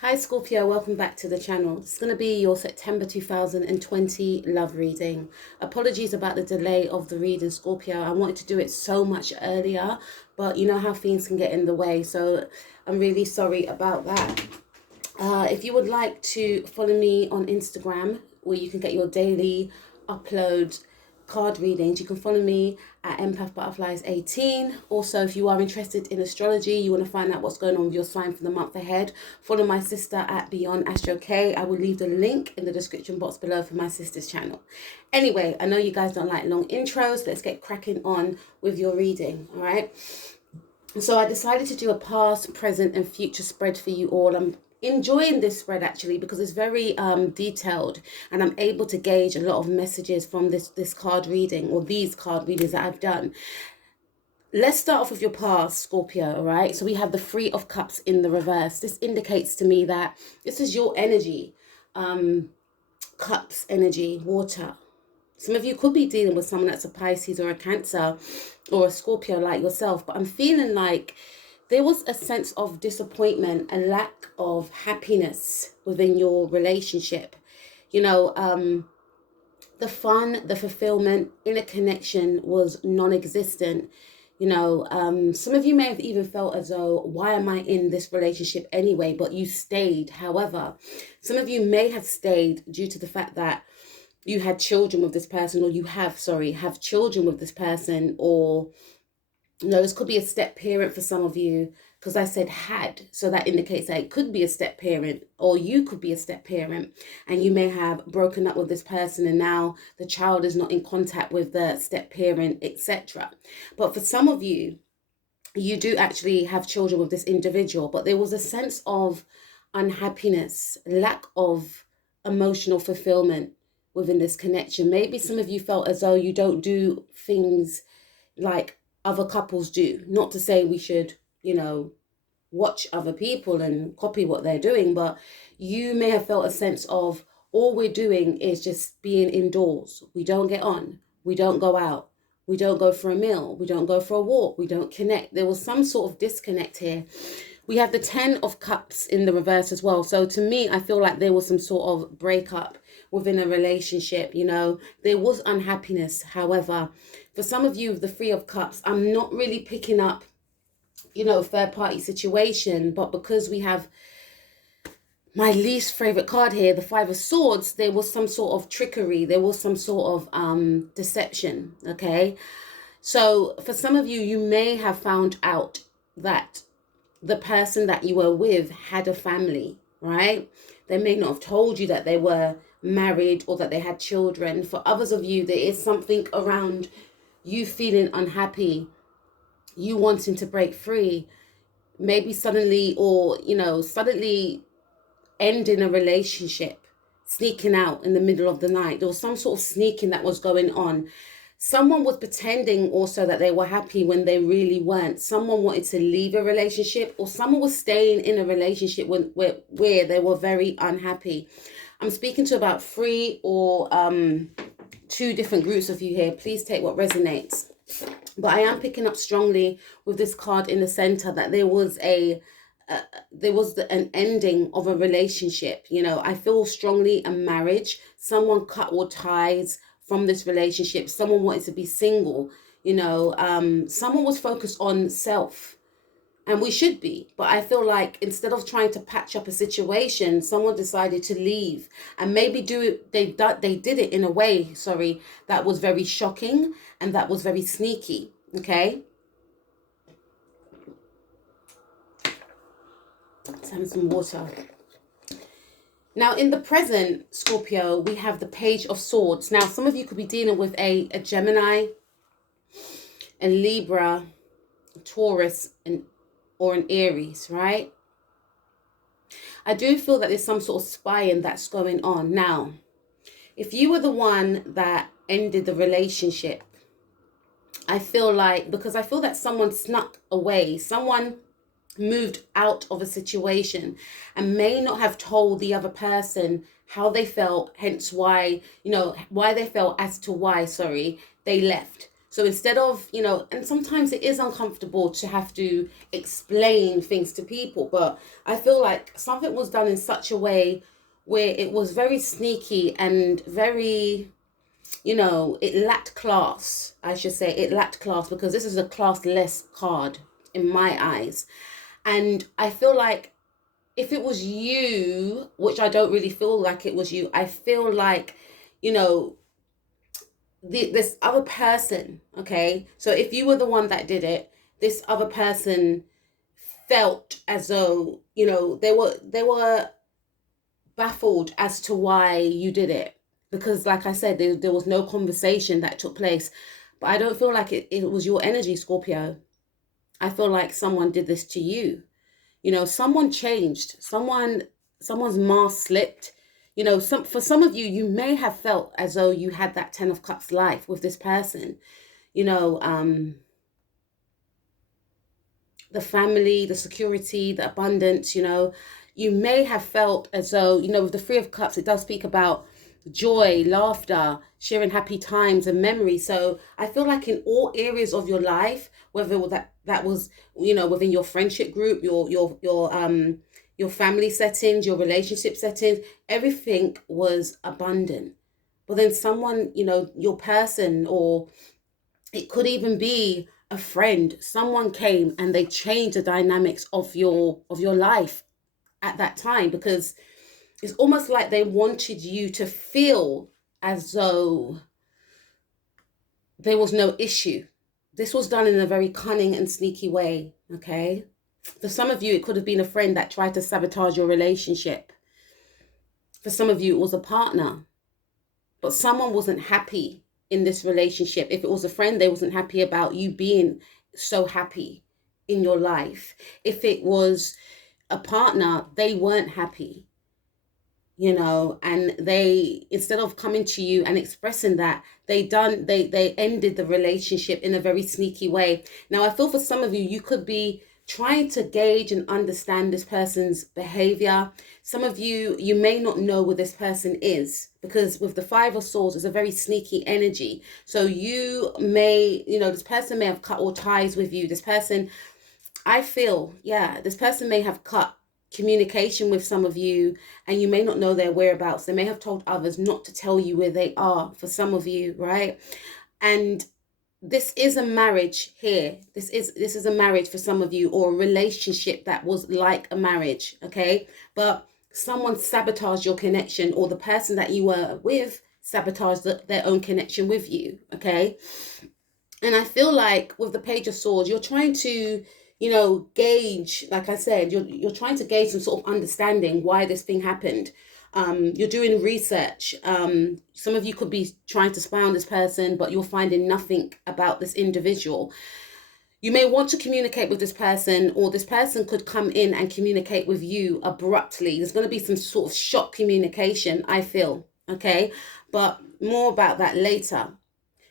Hi Scorpio, welcome back to the channel. It's going to be your September 2020 love reading. Apologies about the delay of the reading, Scorpio. I wanted to do it so much earlier, but you know how things can get in the way, so I'm really sorry about that. If you would like to follow me on Instagram, where you can get your daily upload card readings, you can follow me at empath butterflies 18. Also, if you are interested in astrology, you want to find out what's going on with your sign for the month ahead, follow my sister at Beyond Astro K. I will leave the link in the description box below for my sister's channel. Anyway, I know you guys don't like long intros. Let's get cracking on with your reading. All right, so I decided to do a past, present and future spread for you all. I'm enjoying this spread actually because it's very detailed, and I'm able to gauge a lot of messages from this card reading, or these card readings that I've done. Let's start off with your past, Scorpio. All right, so we have the Three of Cups in the reverse. This indicates to me that this is your energy, cups energy, water. Some of you could be dealing with someone that's a Pisces or a Cancer or a Scorpio like yourself, but I'm feeling like there was a sense of disappointment, a lack of happiness within your relationship. You know, the fun, the fulfillment, inner connection was non-existent. You know, some of you may have even felt as though, why am I in this relationship anyway? But you stayed. However, some of you may have stayed due to the fact that you had children with this person, or you have children with this person, or no, this could be a step parent for some of you, because I said had, so that indicates that it could be a step parent, or you could be a step parent, and you may have broken up with this person and now the child is not in contact with the step parent, etc. But for some of you, you do actually have children with this individual, but there was a sense of unhappiness, lack of emotional fulfillment within this connection. Maybe some of you felt as though you don't do things like other couples do. Not to say we should, you know, watch other people and copy what they're doing, but you may have felt a sense of, all we're doing is just being indoors. We don't get on. We don't go out. We don't go for a meal. We don't go for a walk. We don't connect. There was some sort of disconnect here. We have the 10 of Cups in the reverse as well. So to me, I feel like there was some sort of breakup within a relationship. You know, there was unhappiness. However, for some of you, the Three of Cups, I'm not really picking up, you know, third party situation, but because we have my least favorite card here, the Five of Swords, there was some sort of trickery. There was some sort of deception. Okay. So for some of you, you may have found out that the person that you were with had a family, right? They may not have told you that they were married or that they had children. For others of you, there is something around you feeling unhappy, you wanting to break free, maybe suddenly, or, you know, suddenly ending a relationship, sneaking out in the middle of the night. There was some sort of sneaking that was going on. Someone was pretending also that they were happy when they really weren't. Someone wanted to leave a relationship, or someone was staying in a relationship where they were very unhappy. I'm speaking to about 3 or 2 different groups of you here. Please take what resonates. But I am picking up strongly with this card in the center that there was an ending of a relationship. You know, I feel strongly a marriage. Someone cut all ties from this relationship. Someone wanted to be single. You know, someone was focused on self, and we should be. But I feel like instead of trying to patch up a situation, someone decided to leave, and maybe do it. They did it in a way, that was very shocking and that was very sneaky. Okay. Let's have some water. Now, in the present, Scorpio, we have the Page of Swords. Now, some of you could be dealing with a Gemini, a Libra, a Taurus, or an Aries, right? I do feel that there's some sort of spying that's going on. Now, if you were the one that ended the relationship, I feel that someone snuck away. Someone moved out of a situation and may not have told the other person how they felt, hence why, you know, why they felt as to why, they left. So instead of, and sometimes it is uncomfortable to have to explain things to people, but I feel like something was done in such a way where it was very sneaky and very, it lacked class, I should say. It lacked class because this is a classless card in my eyes. And I feel like if it was you, which I don't really feel like it was you, I feel like, you know, this other person, okay? So if you were the one that did it, this other person felt as though, they were baffled as to why you did it. Because like I said, there was no conversation that took place. But I don't feel like it was your energy, Scorpio. I feel like someone did this to you. Someone changed. Someone's mask slipped. For some of you, you may have felt as though you had that Ten of Cups life with this person. The family, the security, the abundance, you may have felt as though, with the Three of Cups, it does speak about joy, laughter, sharing happy times and memories. So I feel like in all areas of your life, whether that was, within your friendship group, your family settings, your relationship settings, everything was abundant. But then someone, your person, or it could even be a friend, someone came and they changed the dynamics of your life at that time, because it's almost like they wanted you to feel as though there was no issue. This was done in a very cunning and sneaky way, okay? For some of you, it could have been a friend that tried to sabotage your relationship. For some of you, it was a partner. But someone wasn't happy in this relationship. If it was a friend, they wasn't happy about you being so happy in your life. If it was a partner, they weren't happy. And they, instead of coming to you and expressing that, they ended the relationship in a very sneaky way. Now, I feel for some of you, you could be trying to gauge and understand this person's behavior. Some of you, you may not know where this person is, because with the Five of Swords, it's a very sneaky energy. So you may, this person may have cut all ties with you. This person, I feel, this person may have cut communication with some of you, and you may not know their whereabouts. They may have told others not to tell you where they are, for some of you, right? And this is a marriage here. This is a marriage for some of you, or a relationship that was like a marriage, okay? But someone sabotaged your connection, or the person that you were with sabotaged their own connection with you, okay? And I feel like with the Page of Swords, you're trying to, gauge, like I said, you're trying to gauge some sort of understanding why this thing happened. You're doing research. Some of you could be trying to spy on this person, but you're finding nothing about this individual. You may want to communicate with this person, or this person could come in and communicate with you abruptly. There's going to be some sort of shock communication, I feel, okay? But more about that later.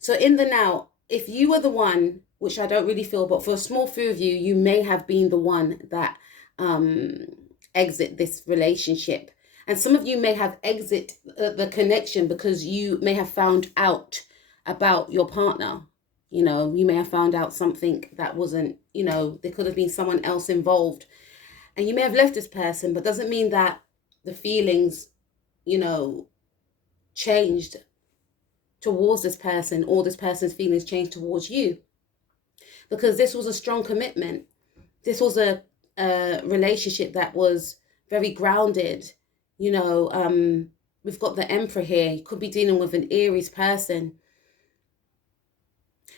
So in the now, if you were the one, which I don't really feel, but for a small few of you, you may have been the one that exit this relationship. And some of you may have exit the connection because you may have found out about your partner. You may have found out something that wasn't, there could have been someone else involved. And you may have left this person, but doesn't mean that the feelings, changed towards this person, or this person's feelings changed towards you. Because this was a strong commitment. This was a relationship that was very grounded. We've got the Emperor here. You could be dealing with an Aries person.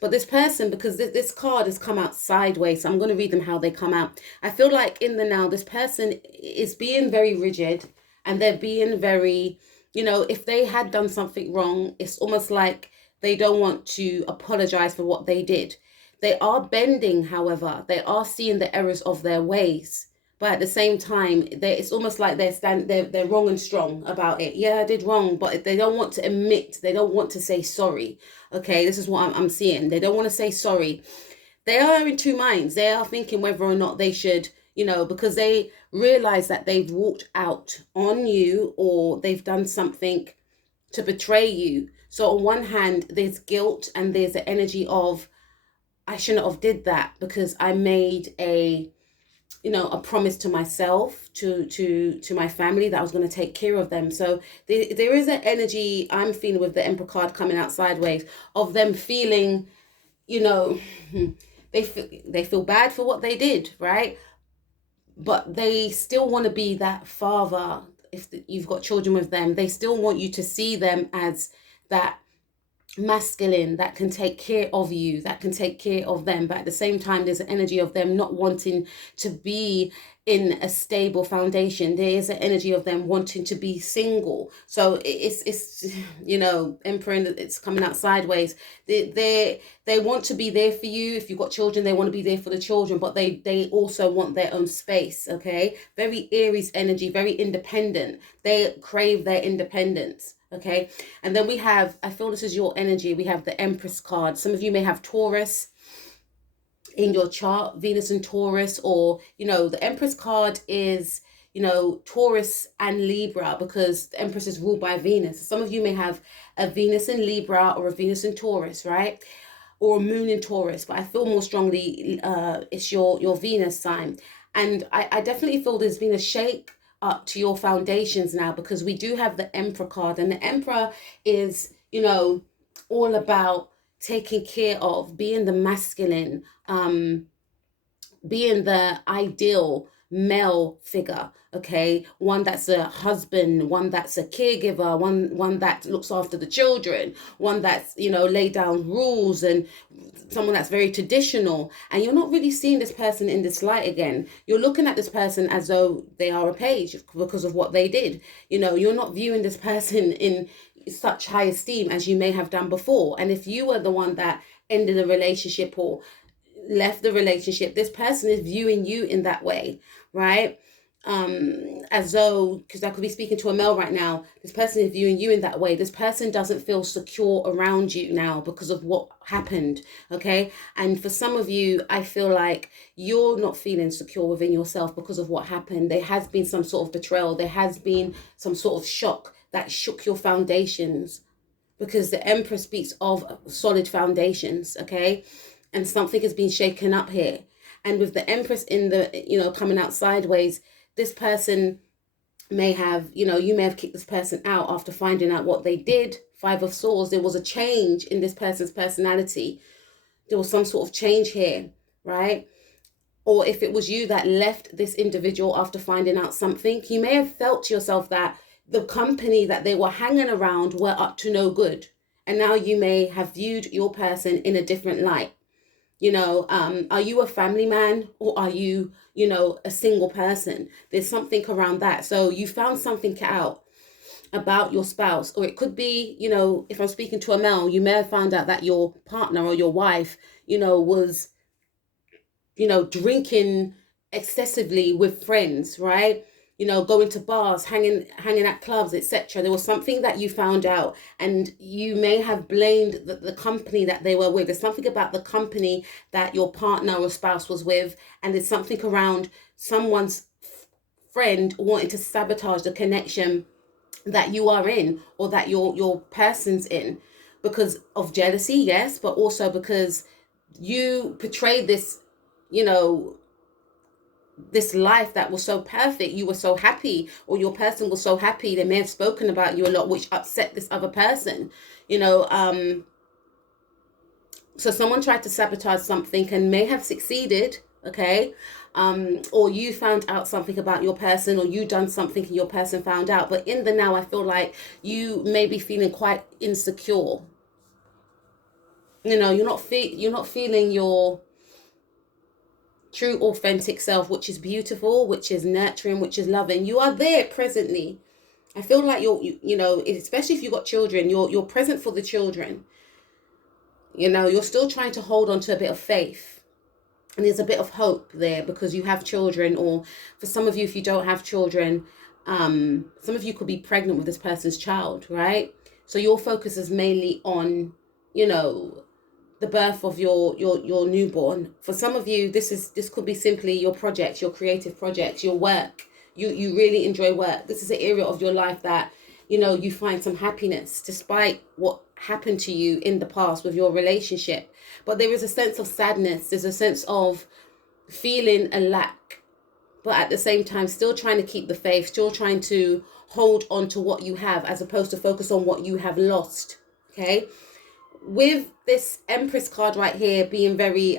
But this person, because this card has come out sideways, so I'm going to read them how they come out. I feel like in the now, this person is being very rigid, and they're being very, if they had done something wrong, it's almost like they don't want to apologize for what they did. They are bending, however. They are seeing the errors of their ways. But at the same time, it's almost like they're wrong and strong about it. Yeah, I did wrong, but they don't want to admit. They don't want to say sorry. Okay, this is what I'm seeing. They don't want to say sorry. They are in two minds. They are thinking whether or not they should, because they realize that they've walked out on you, or they've done something to betray you. So on one hand, there's guilt and there's the energy of, I shouldn't have did that because I made a promise to myself, to my family, that I was going to take care of them. So there is an energy I'm feeling with the Emperor card coming out sideways of them feeling, they feel bad for what they did, right? But they still want to be that father. If you've got children with them, they still want you to see them as that masculine that can take care of you, that can take care of them. But at the same time, there's an energy of them not wanting to be in a stable foundation. There is an energy of them wanting to be single. So it's Emperor, it's coming out sideways. They want to be there for you. If you've got children, they want to be there for the children, but they also want their own space. Okay, very Aries energy, very independent. They crave their independence. Okay, and then we have, I feel this is your energy, we have the Empress card. Some of you may have Taurus in your chart, Venus and Taurus, or the Empress card is Taurus and Libra, because the Empress is ruled by Venus. Some of you may have a Venus in Libra or a Venus in Taurus, right? Or a moon in Taurus, but I feel more strongly it's your Venus sign. And I definitely feel there's been a shake up to your foundations now, because we do have the Emperor card, and the Emperor is all about taking care of, being the masculine, being the ideal male figure, okay? One that's a husband, one that's a caregiver, one that looks after the children, one that's lay down rules, and someone that's very traditional. And you're not really seeing this person in this light again. You're looking at this person as though they are a page because of what they did. You're not viewing this person in such high esteem as you may have done before. And if you were the one that ended a relationship or left the relationship, this person is viewing you in that way, right? As though, because I could be speaking to a male right now, this person is viewing you in that way. This person doesn't feel secure around you now because of what happened, okay? And for some of you, I feel like you're not feeling secure within yourself because of what happened. There has been some sort of betrayal. There has been some sort of shock that shook your foundations, because the Emperor speaks of solid foundations, okay? And something has been shaken up here. And with the Empress in the, coming out sideways, this person may have, you may have kicked this person out after finding out what they did. 5 of Swords, there was a change in this person's personality. There was some sort of change here, right? Or if it was you that left this individual after finding out something, you may have felt to yourself that the company that they were hanging around were up to no good. And now you may have viewed your person in a different light. Are you a family man, or are you, a single person? There's something around that. So you found something out about your spouse, or it could be, if I'm speaking to a male, you may have found out that your partner or your wife, was, drinking excessively with friends, right? Going to bars, hanging at clubs, etc. There was something that you found out, and you may have blamed the company that they were with. There's something about the company that your partner or spouse was with, and there's something around someone's friend wanting to sabotage the connection that you are in, or that your person's in, because of jealousy, yes, but also because you portrayed this, this life that was so perfect. You were so happy, or your person was so happy. They may have spoken about you a lot, which upset this other person, so someone tried to sabotage something and may have succeeded, okay? Or you found out something about your person, or you done something and your person found out. But in the now, I feel like you may be feeling quite insecure. You're not feeling your true authentic self, which is beautiful, which is nurturing, which is loving. You are there presently. I feel like you're especially if you've got children, you're present for the children. You're still trying to hold on to a bit of faith, and there's a bit of hope there because you have children. Or for some of you, if you don't have children, some of you could be pregnant with this person's child, right? So your focus is mainly on, the birth of your newborn. For some of you, this could be simply your projects, your creative projects, your work. You really enjoy work. This is an area of your life that you find some happiness despite what happened to you in the past with your relationship. But there is a sense of sadness. There's a sense of feeling a lack, but at the same time, still trying to keep the faith, still trying to hold on to what you have as opposed to focus on what you have lost. Okay. With this Empress card right here being very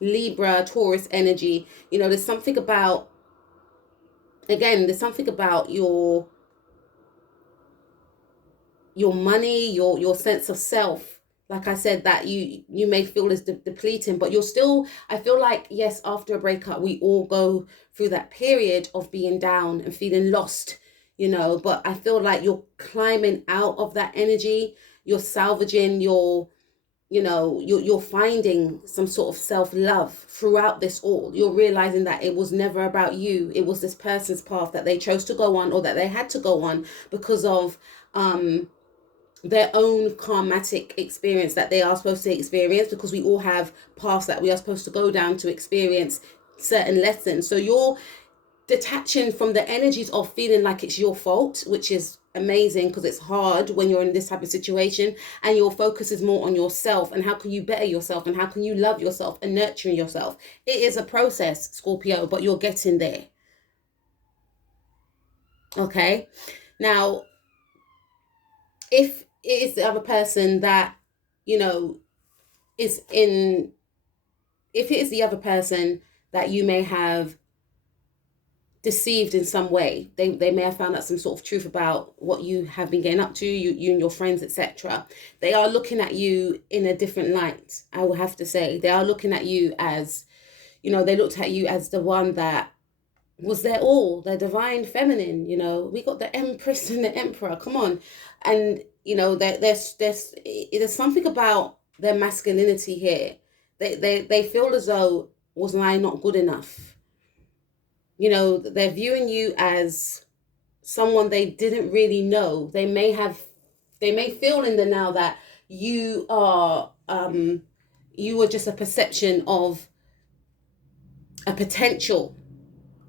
Libra, Taurus energy, there's something about, again, there's something about your money, your sense of self. Like I said, that you may feel is depleting, but you're still, I feel like, yes, after a breakup, we all go through that period of being down and feeling lost, but I feel like you're climbing out of that energy. You're salvaging you're finding some sort of self-love throughout this all. You're realizing that it was never about you. It was this person's path that they chose to go on, or that they had to go on because of their own karmatic experience that they are supposed to experience, because we all have paths that we are supposed to go down to experience certain lessons. So you're detaching from the energies of feeling like it's your fault, which is amazing because it's hard when you're in this type of situation, and your focus is more on yourself and how can you better yourself and how can you love yourself and nurturing yourself. It is a process, Scorpio, but you're getting there. Okay. Now, if it is the other person that, is in, if it is the other person that you may have deceived in some way, they may have found out some sort of truth about what you have been getting up to, you and your friends, etc. They are looking at you in a different light. I will have to say, they are looking at you as, they looked at you as the one that was their all, their divine feminine. We got the Empress and the Emperor, come on. And there's something about their masculinity here. They feel as though, wasn't I not good enough? They're viewing you as someone they didn't really know. They may feel in the now that you are, you were just a perception of a potential,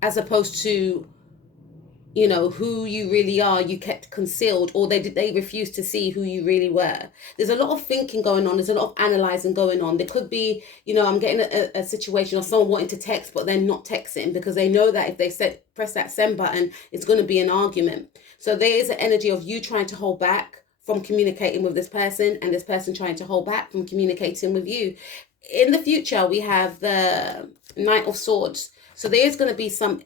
as opposed to, who you really are. You kept concealed, or they refused to see who you really were. There's a lot of thinking going on. There's a lot of analyzing going on. There could be, I'm getting a situation of someone wanting to text, but they're not texting because they know that if they press that send button, it's going to be an argument. So there is an energy of you trying to hold back from communicating with this person, and this person trying to hold back from communicating with you. In the future, we have the Knight of Swords. So there is going to be some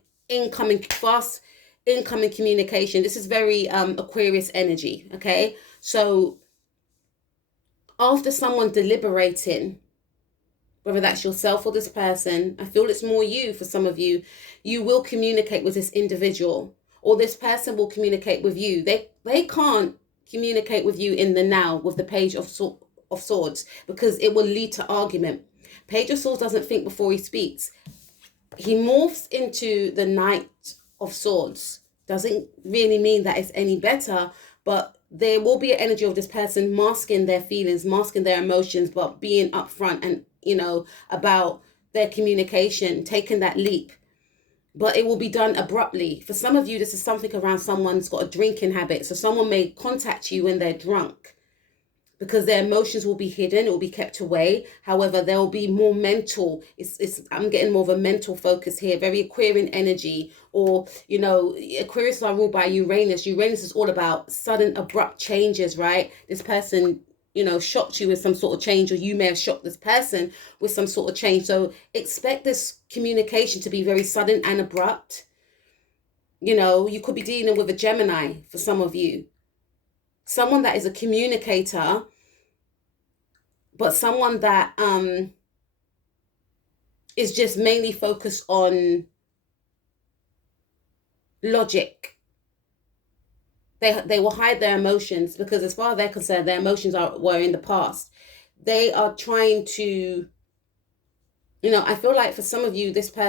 fast incoming communication. This is very Aquarius energy. Okay, so after someone deliberating, whether that's yourself or this person, I feel it's more you. For some of you, you will communicate with this individual, or this person will communicate with you. They can't communicate with you in the now with the Page of Swords, because it will lead to argument. Page of Swords doesn't think before he speaks. He morphs into the Knight of Swords. Doesn't really mean that it's any better, but there will be an energy of this person masking their feelings, masking their emotions, but being upfront and, about their communication, taking that leap. But it will be done abruptly. For some of you, this is something around someone's got a drinking habit. So someone may contact you when they're drunk, because their emotions will be hidden, it will be kept away. However, there will be more mental. I'm getting more of a mental focus here, very Aquarian energy. Or, Aquarius are ruled by Uranus. Uranus is all about sudden, abrupt changes, right? This person, shocked you with some sort of change, or you may have shocked this person with some sort of change. So expect this communication to be very sudden and abrupt. You could be dealing with a Gemini for some of you. Someone that is a communicator, but someone that is just mainly focused on logic. They will hide their emotions, because as far as they're concerned, their emotions were in the past. They are trying to, I feel like for some of you, this person